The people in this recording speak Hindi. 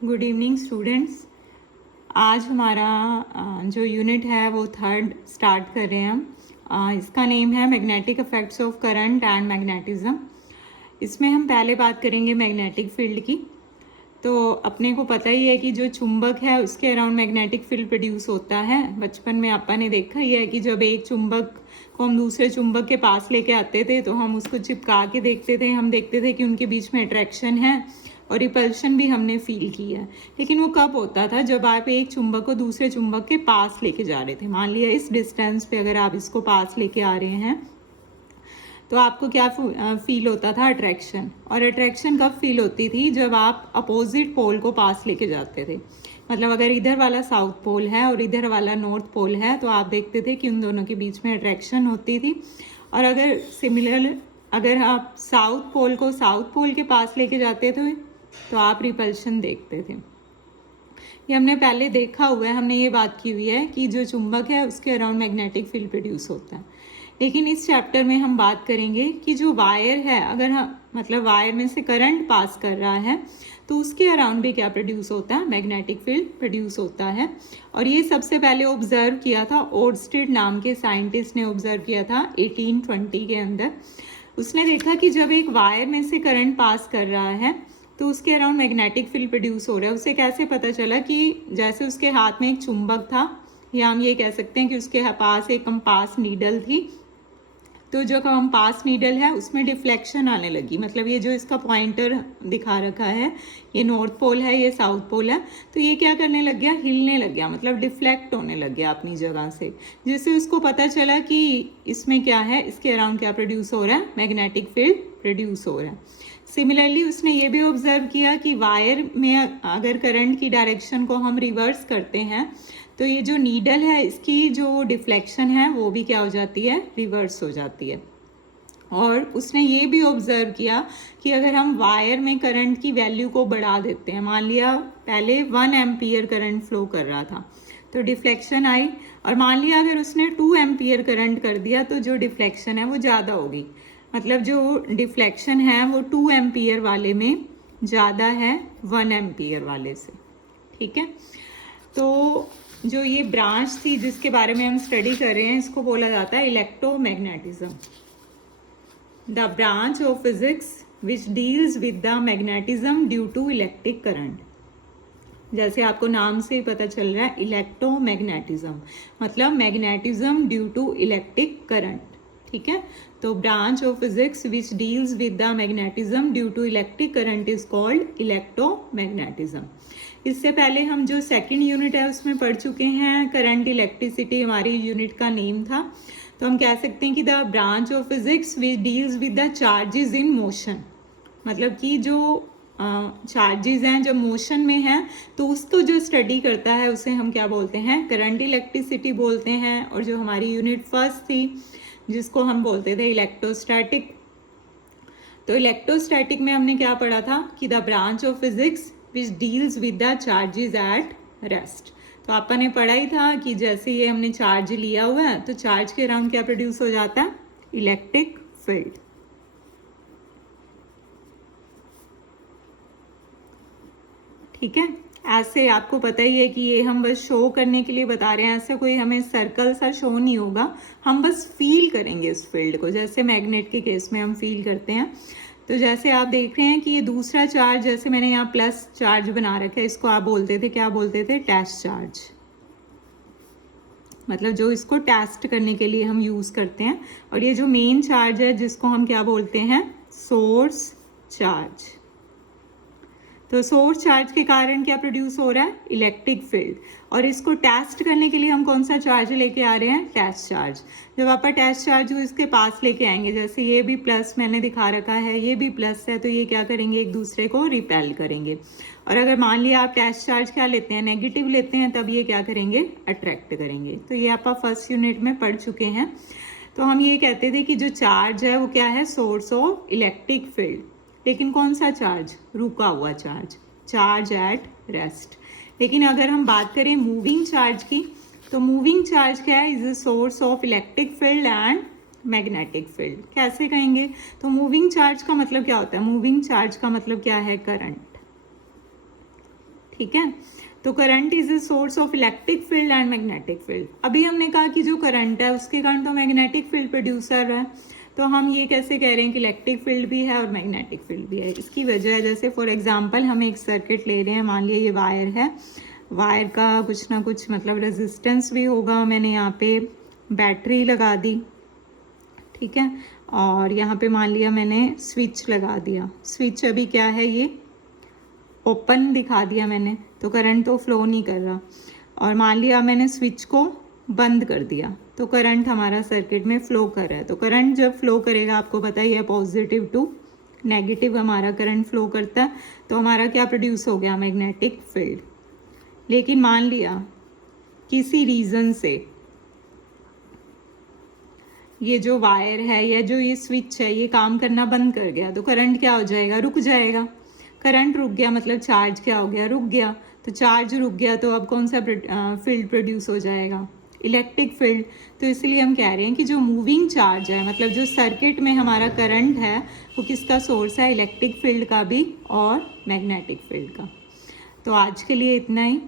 Good evening students. आज हमारा जो यूनिट है वो थर्ड स्टार्ट कर रहे हैं हम। इसका नेम है magnetic effects of current and magnetism. इसमें हम पहले बात करेंगे मैग्नेटिक फील्ड की। तो अपने को पता ही है कि जो चुंबक है उसके अराउंड मैग्नेटिक फील्ड प्रोड्यूस होता है। बचपन में आपा ने देखा ही है कि जब एक चुंबक को हम दूसरे चुंबक के पास लेके आते थे तो हम उसको चिपका के देखते थे, हम देखते थे कि उनके बीच में अट्रैक्शन है और रिपल्शन भी हमने फील किया है। लेकिन वो कब होता था? जब आप एक चुंबक को दूसरे चुंबक के पास लेके जा रहे थे। मान लिया इस डिस्टेंस पे अगर आप इसको पास लेके आ रहे हैं तो आपको क्या फील होता था? अट्रैक्शन। और अट्रैक्शन कब फील होती थी? जब आप अपोजिट पोल को पास लेके जाते थे। मतलब अगर इधर वाला साउथ पोल है और इधर वाला नॉर्थ पोल है तो आप देखते थे कि उन दोनों के बीच में अट्रैक्शन होती थी। और अगर सिमिलर अगर आप साउथ पोल को साउथ पोल के पास लेके जाते थे तो आप रिपल्शन देखते थे। ये हमने पहले देखा हुआ है, हमने ये बात की हुई है कि जो चुंबक है उसके अराउंड मैग्नेटिक फील्ड प्रोड्यूस होता है। लेकिन इस चैप्टर में हम बात करेंगे कि जो वायर है, अगर हम मतलब वायर में से करंट पास कर रहा है तो उसके अराउंड भी क्या प्रोड्यूस होता है? मैग्नेटिक फील्ड प्रोड्यूस होता है। और ये सबसे पहले ऑब्जर्व किया था ओर्स्टेड नाम के साइंटिस्ट ने ऑब्जर्व किया था 1820 के अंदर। उसने देखा कि जब एक वायर में से करंट पास कर रहा है तो उसके अराउंड मैग्नेटिक फील्ड प्रोड्यूस हो रहा है। उसे कैसे पता चला? कि जैसे उसके हाथ में एक चुंबक था, या हम ये कह सकते हैं कि उसके पास एक कंपास नीडल थी, तो जो कंपास नीडल है उसमें डिफ्लेक्शन आने लगी। मतलब ये जो इसका पॉइंटर दिखा रखा है, ये नॉर्थ पोल है, ये साउथ पोल है, तो ये क्या करने लग गया? हिलने लग गया, मतलब डिफ्लेक्ट होने लग गया अपनी जगह से। जिससे उसको पता चला कि इसमें क्या है, इसके अराउंड क्या प्रोड्यूस हो रहा है? मैग्नेटिक फील्ड प्रोड्यूस हो रहा है। सिमिलरली उसने ये भी ऑब्जर्व किया कि वायर में अगर करंट की डायरेक्शन को हम रिवर्स करते हैं तो ये जो नीडल है इसकी जो डिफ्लेक्शन है वो भी क्या हो जाती है? रिवर्स हो जाती है। और उसने ये भी ऑब्जर्व किया कि अगर हम वायर में करंट की वैल्यू को बढ़ा देते हैं, मान लिया पहले 1 एम्पियर करंट फ्लो कर रहा था तो डिफ्लेक्शन आई, और मान लिया अगर उसने 2 एम्पियर करंट कर दिया तो जो डिफ्लेक्शन है वो ज़्यादा होगी। मतलब जो डिफ्लेक्शन है वो 2 एम्पियर वाले में ज़्यादा है 1 एम्पियर वाले से। ठीक है, तो जो ये ब्रांच थी जिसके बारे में हम स्टडी कर रहे हैं इसको बोला जाता है electromagnetism. The branch of physics which deals with the magnetism due to electric current. जैसे आपको नाम से ही पता चल रहा है, इलेक्ट्रोमैग्नेटिज्म मतलब magnetism due to electric current. ठीक है, तो branch of physics which deals with the magnetism due to electric current is called electromagnetism. इससे पहले हम जो सेकंड यूनिट है उसमें पढ़ चुके हैं करंट इलेक्ट्रिसिटी, हमारी यूनिट का नेम था। तो हम कह सकते हैं कि the branch of physics which deals with the charges in motion. मतलब कि जो चार्जेस हैं जब मोशन में हैं तो उसको जो स्टडी करता है उसे हम क्या बोलते हैं? करंट इलेक्ट्रिसिटी बोलते हैं। और जो हमारी यूनिट फर्स्ट थी जिसको हम बोलते थे इलेक्ट्रोस्टैटिक, तो इलेक्ट्रोस्टैटिक में हमने क्या पढ़ा था कि the branch of physics which deals with the charges at rest. तो आपने ने पढ़ा ही था कि जैसे ये हमने चार्ज लिया हुआ है तो चार्ज के अराउंड क्या प्रोड्यूस हो जाता है? Electric field. ठीक है, ऐसे आपको पता ही है कि ये हम बस शो करने के लिए बता रहे हैं, ऐसे कोई हमें सर्कल सा शो नहीं होगा, हम बस फील करेंगे इस फील्ड को, जैसे मैग्नेट के केस में हम फील करते हैं। तो जैसे आप देख रहे हैं कि ये दूसरा चार्ज, जैसे मैंने यहाँ प्लस चार्ज बना रखा है, इसको आप बोलते थे, क्या बोलते थे? Test charge. मतलब जो इसको टेस्ट करने के लिए हम यूज़ करते हैं। और ये जो मेन चार्ज है जिसको हम क्या बोलते हैं? Source charge. तो सोर्स चार्ज के कारण क्या प्रोड्यूस हो रहा है? Electric field. और इसको टेस्ट करने के लिए हम कौन सा चार्ज लेके आ रहे हैं? Test charge. जब आप टेस्ट चार्ज इसके पास लेके आएंगे, जैसे ये भी प्लस मैंने दिखा रखा है, ये भी प्लस है, तो ये क्या करेंगे? एक दूसरे को रिपेल करेंगे। और अगर मान लिया आप टेस्ट चार्ज क्या लेते हैं? नेगेटिव लेते हैं, तब ये क्या करेंगे? अट्रैक्ट करेंगे। तो ये आप फर्स्ट यूनिट में पढ़ चुके हैं। तो हम ये कहते थे कि जो चार्ज है वो क्या है? Source of electric field. लेकिन कौन सा चार्ज? रुका हुआ चार्ज, चार्ज एट रेस्ट। लेकिन अगर हम बात करें मूविंग चार्ज की, तो मूविंग चार्ज क्या है? Is a source of electric field and magnetic field. कैसे कहेंगे? तो मूविंग चार्ज का मतलब क्या होता है? मूविंग चार्ज का मतलब क्या है? करंट। ठीक है। तो current is a source of electric field and magnetic field. अभी हमने कहा कि जो करंट है उसके कारण तो मैग्नेटिक फील्ड प्रोड्यूस कर रहा है, तो हम ये कैसे कह रहे हैं कि इलेक्ट्रिक फील्ड भी है और मैग्नेटिक फील्ड भी है। इसकी वजह है, जैसे फॉर एग्जांपल हम एक सर्किट ले रहे हैं, मान लिया ये वायर है, वायर का कुछ ना कुछ मतलब रेजिस्टेंस भी होगा, मैंने यहाँ पे बैटरी लगा दी, ठीक है, और यहाँ पे मान लिया मैंने स्विच लगा दिया। स्विच अभी क्या है, ये ओपन दिखा दिया मैंने, तो करंट तो फ्लो नहीं कर रहा। और मान लिया मैंने स्विच को बंद कर दिया, तो करंट हमारा सर्किट में फ्लो कर रहा है। तो करंट जब फ्लो करेगा, आपको पता ही है पॉजिटिव टू नेगेटिव हमारा करंट फ्लो करता है, तो हमारा क्या प्रोड्यूस हो गया, मैग्नेटिक फील्ड। लेकिन मान लिया किसी रीज़न से ये जो वायर है या जो ये स्विच है ये काम करना बंद कर गया, तो करंट क्या हो जाएगा, रुक जाएगा। करंट रुक गया मतलब चार्ज क्या हो गया, रुक गया। तो चार्ज रुक गया तो अब कौन सा फील्ड प्रोड्यूस हो जाएगा, इलेक्ट्रिक फील्ड। तो इसलिए हम कह रहे हैं कि जो मूविंग चार्ज है, मतलब जो सर्किट में हमारा करंट है, वो किसका सोर्स है, इलेक्ट्रिक फील्ड का भी और मैग्नेटिक फील्ड का। तो आज के लिए इतना ही।